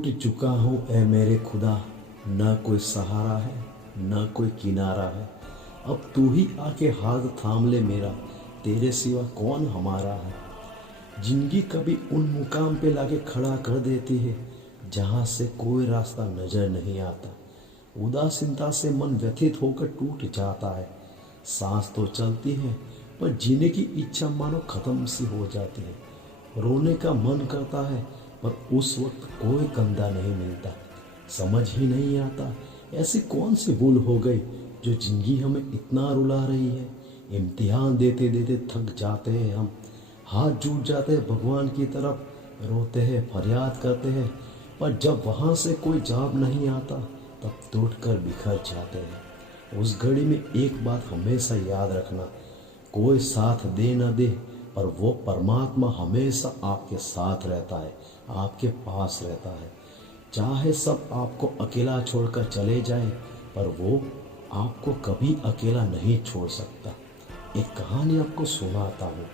टूट चुका हूँ ए मेरे खुदा, न कोई सहारा है न कोई किनारा है। अब तू ही आके हाथ थाम ले मेरा, तेरे सिवा कौन हमारा है। जिंदगी कभी उन मुकाम पे लाके खड़ा कर देती है जहाँ से कोई रास्ता नजर नहीं आता। उदासीनता से मन व्यथित होकर टूट जाता है। सांस तो चलती है पर जीने की इच्छा मानो खत्म सी हो जाती है। रोने का मन करता है पर उस वक्त कोई कंधा नहीं मिलता। समझ ही नहीं आता ऐसी कौन सी भूल हो गई जो जिंदगी हमें इतना रुला रही है। इम्तिहान देते देते थक जाते हैं हम, हाथ जुट जाते हैं भगवान की तरफ, रोते हैं फरियाद करते हैं, पर जब वहाँ से कोई जवाब नहीं आता तब टूट कर बिखर जाते हैं। उस घड़ी में एक बात हमेशा याद रखना, कोई साथ दे न दे पर वो परमात्मा हमेशा आपके साथ रहता है, आपके पास रहता है। चाहे सब आपको अकेला छोड़कर चले जाए पर वो आपको कभी अकेला नहीं छोड़ सकता। एक कहानी आपको सुनाता हूँ।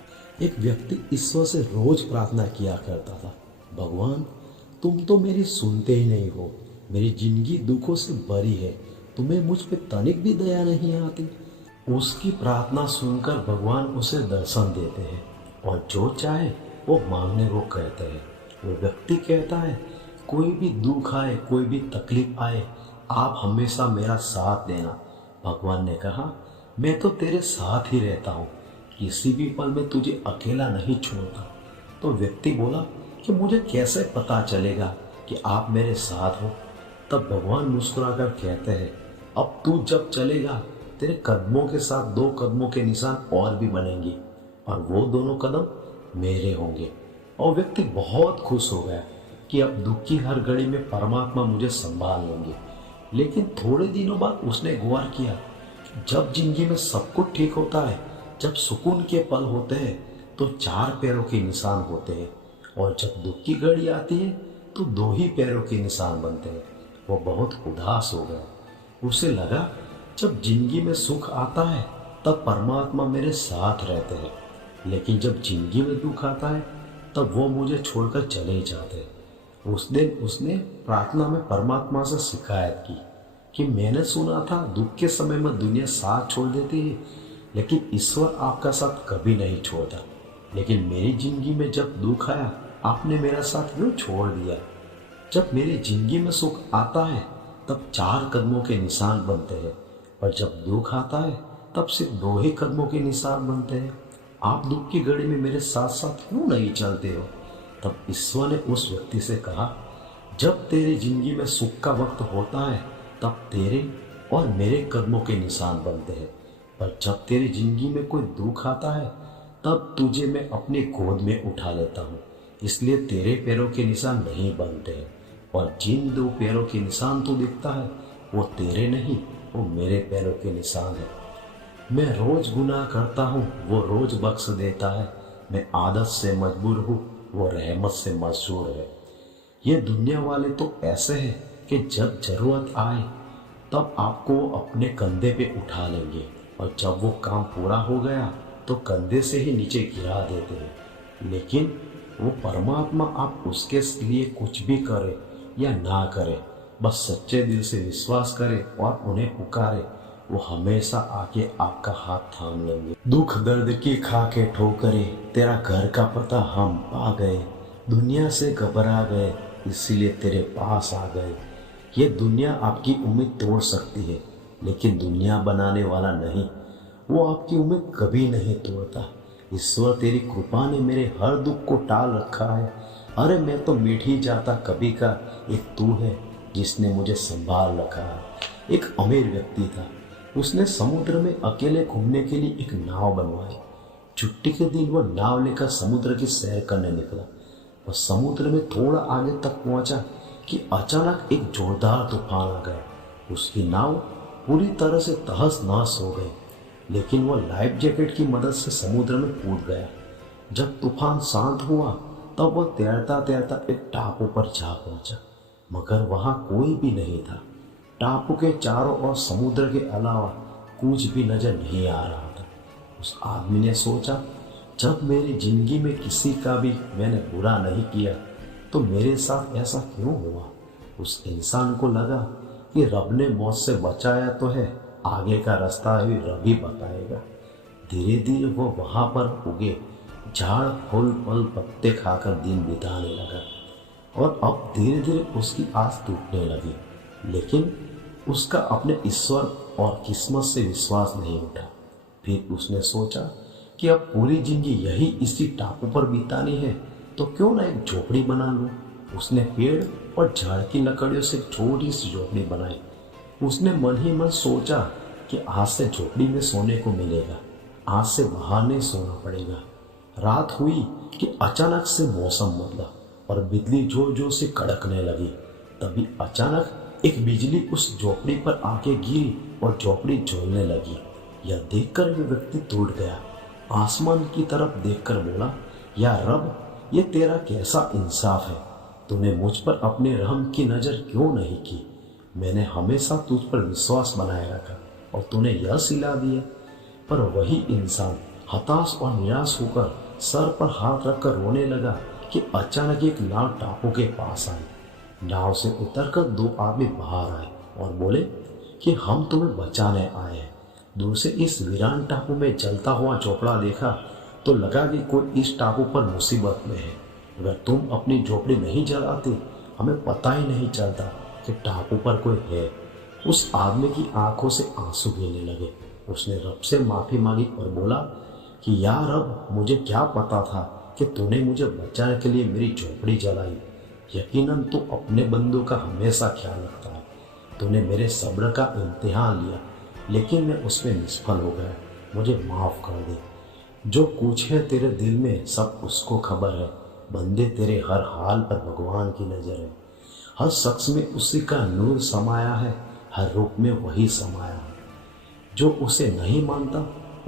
एक व्यक्ति ईश्वर से रोज प्रार्थना किया करता था, भगवान तुम तो मेरी सुनते ही नहीं हो, मेरी जिंदगी दुखों से भरी है, तुम्हें मुझ पे तनिक भी दया नहीं आती। उसकी प्रार्थना सुनकर भगवान उसे दर्शन देते हैं और जो चाहे वो मांगने को कहते हैं। वो व्यक्ति कहता है, कोई भी दुख आए कोई भी तकलीफ आए आप हमेशा मेरा साथ देना। भगवान ने कहा, मैं तो तेरे साथ ही रहता हूँ, किसी भी पल में तुझे अकेला नहीं छोड़ता। तो व्यक्ति बोला कि मुझे कैसे पता चलेगा कि आप मेरे साथ हो। तब भगवान मुस्कुराकर कहते हैं, अब तू जब चलेगा तेरे कदमों के साथ दो कदमों के निशान और भी बनेंगे और वो दोनों कदम मेरे होंगे। और व्यक्ति बहुत खुश हो गया कि अब दुख की हर घड़ी में परमात्मा मुझे संभाल लेंगे। लेकिन थोड़े दिनों बाद उसने गौर किया, जब जिंदगी में सब कुछ ठीक होता है, जब सुकून के पल होते हैं तो चार पैरों के निशान होते हैं और जब दुख की घड़ी आती है तो दो ही पैरों के निशान बनते हैं। वो बहुत उदास हो गया। उसे लगा जब जिंदगी में सुख आता है तब परमात्मा मेरे साथ रहते हैं, लेकिन जब जिंदगी में दुख आता है तब वो मुझे छोड़कर चले जाते हैं। उस दिन उसने प्रार्थना में परमात्मा से शिकायत की कि मैंने सुना था दुख के समय में दुनिया साथ छोड़ देती है, लेकिन ईश्वर आपका साथ कभी नहीं छोड़ता। लेकिन मेरी जिंदगी में जब दुख आया आपने मेरा साथ क्यों छोड़ दिया। जब मेरी जिंदगी में सुख आता है तब चार कदमों के निशान बनते हैं, पर जब दुख आता है तब सिर्फ दो ही कदमों के निशान बनते हैं। आप दुख की घड़ी में मेरे साथ साथ क्यों नहीं चलते हो। तब ईश्वर ने उस व्यक्ति से कहा, जब तेरी जिंदगी में सुख का वक्त होता है तब तेरे और मेरे कदमों के निशान बनते हैं, पर जब तेरी जिंदगी में कोई दुख आता है तब तुझे मैं अपनी गोद में उठा लेता हूँ, इसलिए तेरे पैरों के निशान नहीं बनते हैं। और जिन दो पैरों के निशान तू दिखता है वो तेरे नहीं, वो मेरे पैरों के निशान है। मैं रोज गुनाह करता हूँ वो रोज बख्श देता है, मैं आदत से मजबूर हूँ वो रहमत से मशहूर है। ये दुनिया वाले तो ऐसे हैं कि जब जरूरत आए तब आपको वो अपने कंधे पे उठा लेंगे और जब वो काम पूरा हो गया तो कंधे से ही नीचे गिरा देते हैं। लेकिन वो परमात्मा आप उसके लिए कुछ भी करे या ना करे, बस सच्चे दिल से विश्वास करे और उन्हें पुकारे, वो हमेशा आके आपका हाथ थाम लेंगे। दुख दर्द की खा के ठोकरे तेरा घर का पता हम पा गए, दुनिया से घबरा गए इसीलिए तेरे पास आ गए। ये दुनिया आपकी उम्मीद तोड़ सकती है लेकिन दुनिया बनाने वाला नहीं, वो आपकी उम्मीद कभी नहीं तोड़ता। ईश्वर तेरी कृपा ने मेरे हर दुख को टाल रखा है। अरे मैं तो मिट ही जाता कभी का, एक तू है जिसने मुझे संभाल रखा है। एक अमीर व्यक्ति था, उसने समुद्र में अकेले घूमने के लिए एक नाव बनवाई। छुट्टी के दिन वह नाव लेकर समुद्र की सैर करने निकला। वह समुद्र में थोड़ा आगे तक पहुंचा कि अचानक एक जोरदार तूफान आ गया। उसकी नाव पूरी तरह से तहस नहस हो गई, लेकिन वह लाइफ जैकेट की मदद से समुद्र में कूद गया। जब तूफान शांत हुआ तब वह तैरता तैरता एक टापू पर जा पहुंचा, मगर वहां कोई भी नहीं था। टापू के चारों ओर समुद्र के अलावा कुछ भी नजर नहीं आ रहा था। उस आदमी ने सोचा, जब मेरी जिंदगी में किसी का भी मैंने बुरा नहीं किया तो मेरे साथ ऐसा क्यों हुआ। उस इंसान को लगा कि रब ने मौत से बचाया तो है, आगे का रास्ता भी रब ही बताएगा। धीरे धीरे वो वहाँ पर उगे झाड़ फूल फल पत्ते खाकर दिन बिताने लगा और अब धीरे धीरे उसकी आस टूटने लगी। लेकिन उसका अपने ईश्वर और किस्मत से विश्वास नहीं उठा। फिर उसने सोचा कि अब पूरी जिंदगी यही इसी टापू पर बितानी है तो क्यों ना एक झोपड़ी बना लूं। उसने पेड़ और झाड़ की लकड़ियों से एक छोटी सी झोपड़ी बनाई। उसने मन ही मन सोचा कि आज से झोपड़ी में सोने को मिलेगा, आज से बाहर नहीं सोना पड़ेगा। रात हुई कि अचानक से मौसम बदला और बिजली जोर जोर से कड़कने लगी। तभी अचानक एक बिजली उस झोपड़ी पर आके गिरी और झोपड़ी झूलने लगी। यह देखकर वो व्यक्ति टूट गया। आसमान की तरफ देखकर बोला, या रब, ये तेरा कैसा इंसाफ है, तूने मुझ पर अपने रहम की नज़र क्यों नहीं की। मैंने हमेशा तुझ पर विश्वास बनाए रखा और तूने यह सिला दिया। पर वही इंसान हताश और निराश होकर सर पर हाथ रखकर रोने लगा कि अचानक एक नाव टापू के पास आई। नाव से उतरकर दो आदमी बाहर आए और बोले कि हम तुम्हें बचाने आए हैं। दूर से इस वीरान टापू में जलता हुआ झोपड़ा देखा तो लगा कि कोई इस टापू पर मुसीबत में है। अगर तुम अपनी झोपड़ी नहीं जलाते हमें पता ही नहीं चलता कि टापू पर कोई है। उस आदमी की आंखों से आंसू गिरने लगे। उसने रब से माफ़ी मांगी और बोला कि या रब, मुझे क्या पता था कि तूने मुझे बचाने के लिए मेरी झोपड़ी जलाई। यकीनन तू अपने बंदों का हमेशा ख्याल रखता है। तूने मेरे सब्र का इम्तिहान लिया लेकिन मैं उसमें निष्फल हो गया। मुझे माफ़ कर दे। जो कुछ है तेरे दिल में सब उसको खबर है। बंदे तेरे हर हाल पर भगवान की नज़र है। हर शख्स में उसी का नूर समाया है, हर रूप में वही समाया है। जो उसे नहीं मानता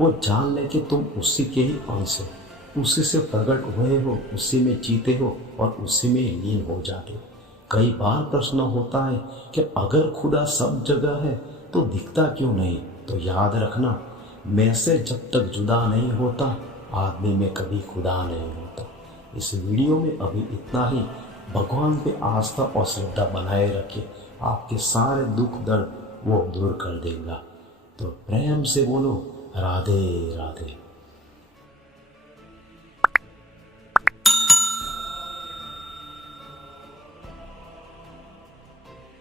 वो जान ले कि तुम उसी के ही अंश हो, उसी से प्रकट हुए हो, उसी में जीते हो और उसी में लीन हो जाते हो। कई बार प्रश्न होता है कि अगर खुदा सब जगह है तो दिखता क्यों नहीं। तो याद रखना, मैं से जब तक जुदा नहीं होता आदमी में कभी खुदा नहीं होता। इस वीडियो में अभी इतना ही। भगवान पे आस्था और श्रद्धा बनाए रखें, आपके सारे दुख दर्द वो दूर कर देगा। तो प्रेम से बोलो राधे राधे।